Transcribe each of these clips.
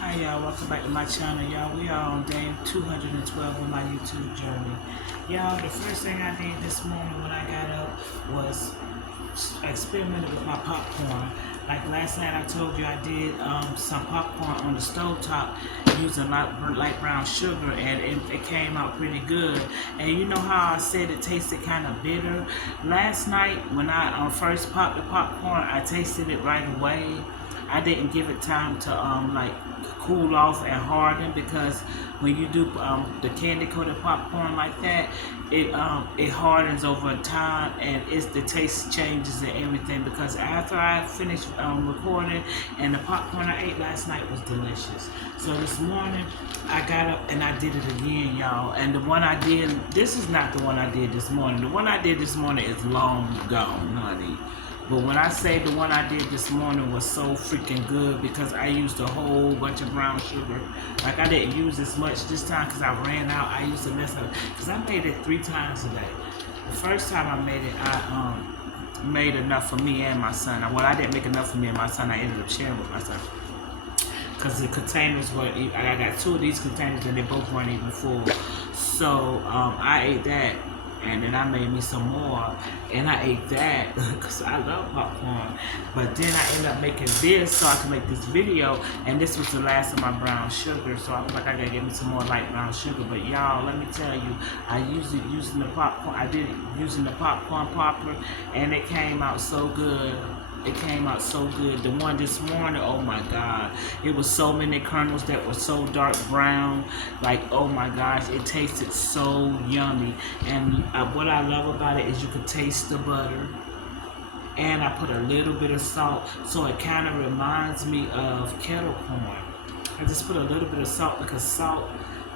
Hi y'all, welcome back to my channel. Y'all, we are on day 212 of my YouTube journey. Y'all, the first thing I did this morning when I got up was experimented with my popcorn. Like last night I told you I did some popcorn on the stove top using light brown sugar, and it came out pretty good. And you know how I said it tasted kind of bitter? Last night when I first popped the popcorn, I tasted it right away. I didn't give it time to like cool off and harden, because when you do the candy coated popcorn like that, it hardens over time, and the taste changes and everything. Because after I finished recording, and the popcorn I ate last night was delicious. So this morning I got up and I did it again, y'all. And the one I did, this is not the one I did this morning. The one I did this morning is long gone, honey. But when I say the one I did this morning was so freaking good, because I used a whole bunch of brown sugar. Like, I didn't use as much this time because I ran out. I used the less of it because I made it 3 times a day. The first time I made it, I made enough for me and my son. Well, I didn't make enough for me and my son. I ended up sharing with my son, because the containers were, I got 2 of these containers and they both weren't even full. So I ate that, and then I made me some more, and I ate that because I love popcorn. But then I ended up making this so I could make this video, and this was the last of my brown sugar. So I was like, I gotta get me some more light brown sugar. But y'all, let me tell you, I used it using the popcorn. I did it using the popcorn popper, and it came out so good. It came out so good. The one this morning, oh my God. It was so many kernels that were so dark brown. Like, oh my gosh, it tasted so yummy. And what I love about it is you could taste the butter. And I put a little bit of salt, so it kind of reminds me of kettle corn. I just put a little bit of salt because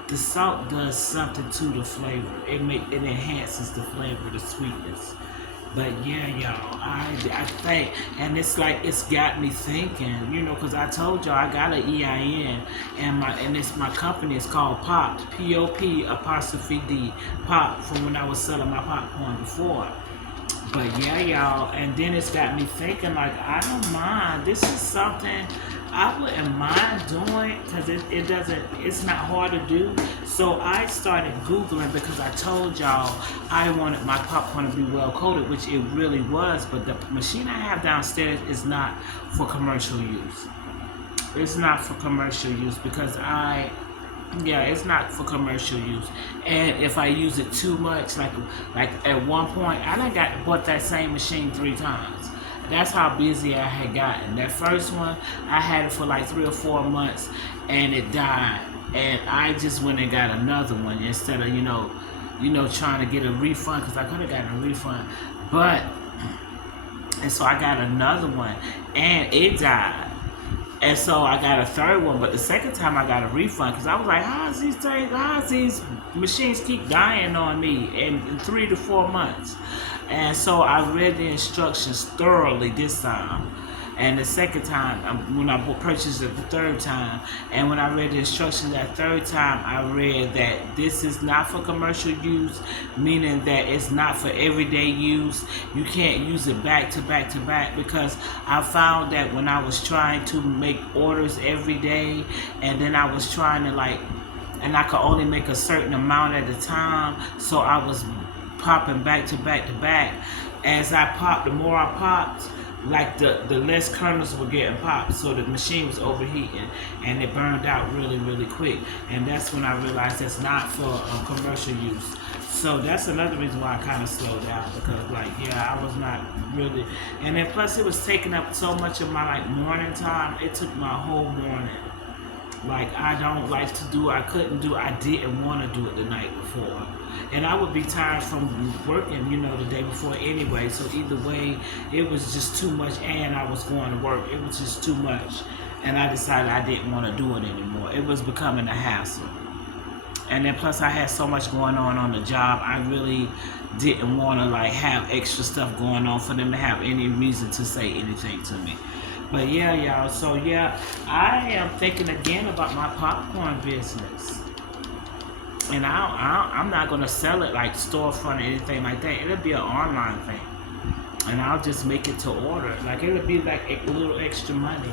the salt does something to the flavor. It enhances the flavor, the sweetness. But yeah, y'all, I think, and it's like, it's got me thinking, you know, because I told y'all I got an EIN, and my company is called Popped, P-O-P apostrophe D, Pop, from when I was selling my popcorn before. But yeah, y'all, and then it's got me thinking, like, I don't mind. This is something I wouldn't mind doing, because it's not hard to do. So I started Googling, because I told y'all I wanted my popcorn to be well coated, which it really was. But the machine I have downstairs is not for commercial use. It's not for commercial use because it's not for commercial use. And if I use it too much, like at one point, I done bought that same machine 3 times. That's how busy I had gotten. That first one, I had it for like 3 or 4 months, and it died. And I just went and got another one instead of, trying to get a refund, because I could have gotten a refund. And so I got another one, and it died. And so I got a 3rd one, but the 2nd time I got a refund, because I was like, how's these machines keep dying on me in 3 to 4 months? And so I read the instructions thoroughly this time. And the 2nd time, when I purchased it the 3rd time, and when I read the instructions that 3rd time, I read that this is not for commercial use, meaning that it's not for everyday use. You can't use it back to back to back, because I found that when I was trying to make orders every day, and then I was trying to and I could only make a certain amount at a time, so I was popping back to back to back. As I popped, the more I popped, like the less kernels were getting popped, so the machine was overheating, and it burned out really, really quick. And that's when I realized that's not for commercial use. So that's another reason why I kind of slowed down, because I was not really, and then plus it was taking up so much of my morning time. It took my whole morning. I don't like to do, I didn't want to do it the night before. And I would be tired from working, the day before anyway. So either way, it was just too much, and I was going to work. It was just too much. And I decided I didn't want to do it anymore. It was becoming a hassle. And then plus I had so much going on the job, I really didn't want to have extra stuff going on for them to have any reason to say anything to me. But yeah, y'all, so yeah, I am thinking again about my popcorn business. And I'm not going to sell it like storefront or anything like that. It'll be an online thing. And I'll just make it to order. It'll be like a little extra money.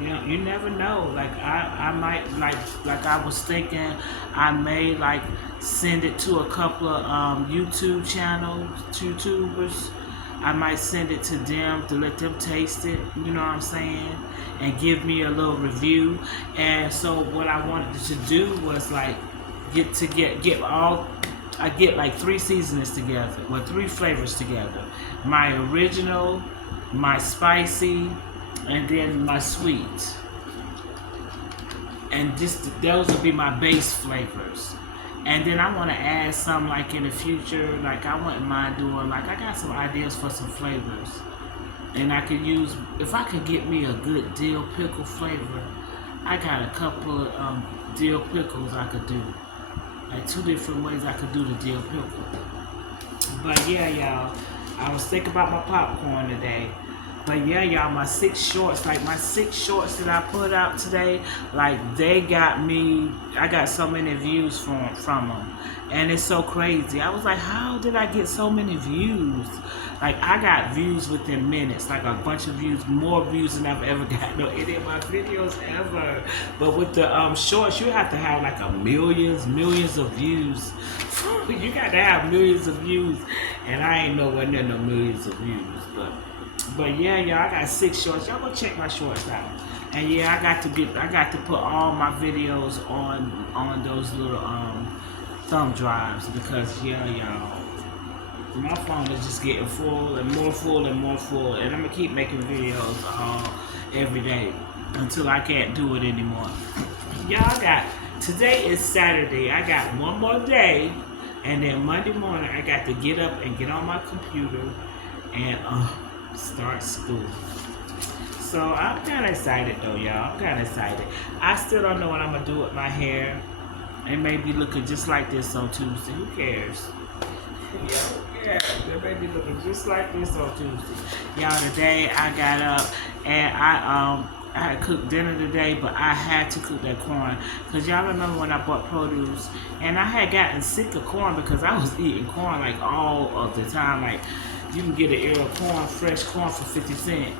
You know, you never know. Like I might like I was thinking I may like send it to a couple of YouTube channels, YouTubers. I might send it to them to let them taste it, you know what I'm saying? And give me a little review. And so what I wanted to do was like get all I get like 3 seasonings together, well 3 flavors together. My original, my spicy, and then my sweet. And just those will be my base flavors. And then I want to add some like in the future, like I wouldn't mind doing like I got some ideas for some flavors. And I could use if I could get me a good dill pickle flavor, I got a couple of dill pickles I could do. Like 2 different ways I could do the dill pickle. But yeah, y'all, I was thinking about my popcorn today. But yeah, y'all, my 6 shorts, like my 6 shorts that I put out today, like they got me, I got so many views from them. And it's so crazy. I was like, how did I get so many views? Like I got views within minutes, like a bunch of views, more views than I've ever gotten on any of my videos ever. But with the shorts, you have to have like millions of views. You got to have millions of views. And I ain't nowhere near no millions of views, But yeah, y'all, I got 6 shorts. Y'all go check my shorts out. And yeah, I got to put all my videos on those little thumb drives because yeah, y'all, my phone is just getting full and more full and more full, and I'm gonna keep making videos every day until I can't do it anymore. Y'all today is Saturday. I got one more day, and then Monday morning I got to get up and get on my computer and start school. So I'm kind of excited though, y'all. I'm kind of excited. I still don't know what I'm gonna do with my hair. It may be looking just like this on Tuesday. Who cares? Yeah, it may be looking just like this on Tuesday. Y'all, today I got up and I had cooked dinner today, but I had to cook that corn. Because y'all remember when I bought produce, and I had gotten sick of corn because I was eating corn like all of the time. Like, you can get an ear of corn, fresh corn for 50 cents.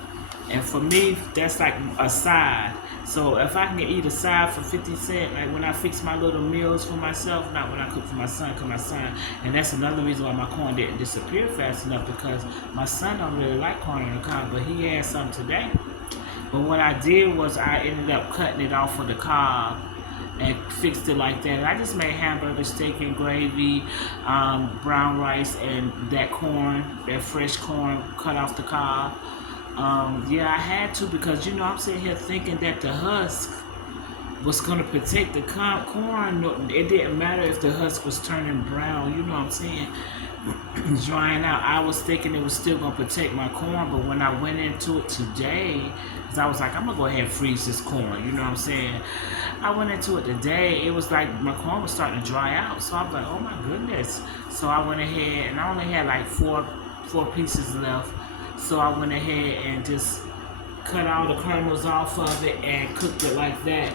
And for me, that's like a side. So if I can eat a side for 50 cents, like when I fix my little meals for myself, not when I cook for my son, because my son, and that's another reason why my corn didn't disappear fast enough, because my son don't really like corn on the cob, but he had some today. But what I did was I ended up cutting it off of the cob and fixed it like that. And I just made hamburger, steak and gravy, brown rice, and that corn, that fresh corn cut off the cob. Yeah, I had to because, you know, I'm sitting here thinking that the husk was going to protect the corn. It didn't matter if the husk was turning brown, you know what I'm saying, drying out. I was thinking it was still going to protect my corn, but when I went into it today, because I was like, I'm going to go ahead and freeze this corn, you know what I'm saying. I went into it today, it was like my corn was starting to dry out, so I was like, oh my goodness. So I went ahead, and I only had like four pieces left. So I went ahead and just cut all the kernels off of it and cooked it like that.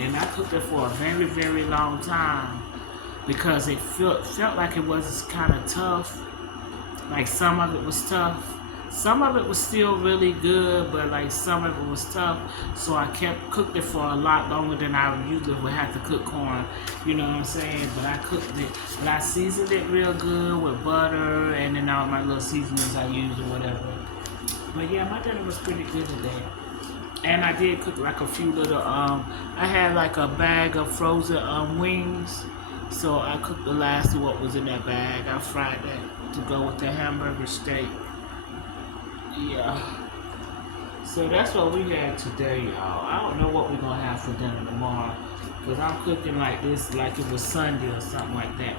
And I cooked it for a very, very long time because it felt like it was kind of tough. Like some of it was tough. Some of it was still really good, but like some of it was tough. So I cooked it for a lot longer than I usually would have to cook corn. You know what I'm saying? But I cooked it, but I seasoned it real good with butter and then all my little seasonings I used or whatever. But yeah, my dinner was pretty good today. And I did cook like a few little, I had like a bag of frozen wings. So I cooked the last of what was in that bag. I fried that to go with the hamburger steak. Yeah. So that's what we had today, y'all. I don't know what we're going to have for dinner tomorrow. Because I'm cooking like this, like it was Sunday or something like that.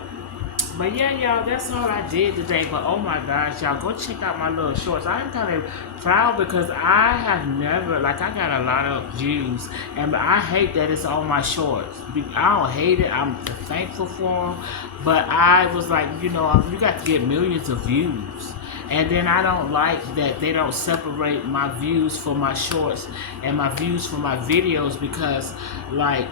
But yeah, y'all, that's all I did today. But oh my gosh, y'all, go check out my little shorts. I'm kind of proud because I have never, like, I got a lot of views. And I hate that it's on my shorts. I don't hate it. I'm thankful for them. But I was like, you know, you got to get millions of views. And then I don't like that they don't separate my views for my shorts and my views for my videos because, like,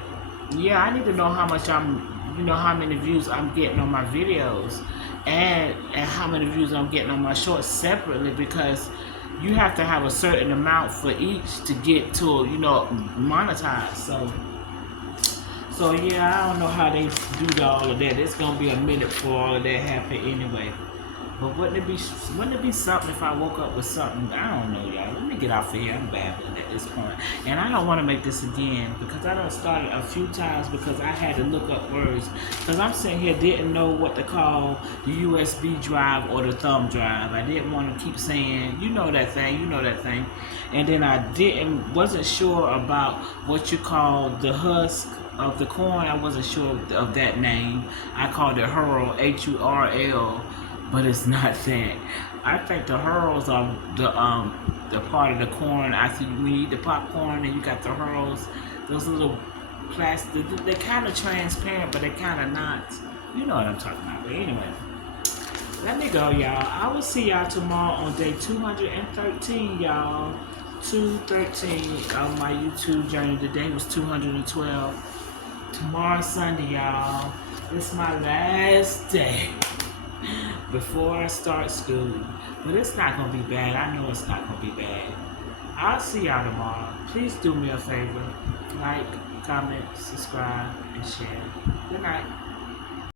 yeah, I need to know how much you know, how many views I'm getting on my videos and how many views I'm getting on my shorts separately because you have to have a certain amount for each to get to, monetize. So yeah, I don't know how they do all of that. It's gonna be a minute for all of that happen anyway. But wouldn't it be something if I woke up with something? I don't know, y'all. Let me get off of here. I'm babbling at this point. And I don't want to make this again because I done started a few times because I had to look up words. Because I'm sitting here didn't know what to call the USB drive or the thumb drive. I didn't want to keep saying, that thing. And then I wasn't sure about what you call the husk of the corn. I wasn't sure of that name. I called it hurl, HURL. But it's not that. I think the hurls are the part of the corn. I think we eat the popcorn and you got the hurls. Those little plastic. They're kind of transparent, but they're kind of not. You know what I'm talking about. But anyway, let me go, y'all. I will see y'all tomorrow on day 213, y'all. 213 of my YouTube journey. Today was 212. Tomorrow Sunday, y'all. It's my last day before I start school. But it's not going to be bad. I know it's not going to be bad. I'll see y'all tomorrow. Please do me a favor. Like, comment, subscribe, and share. Good night.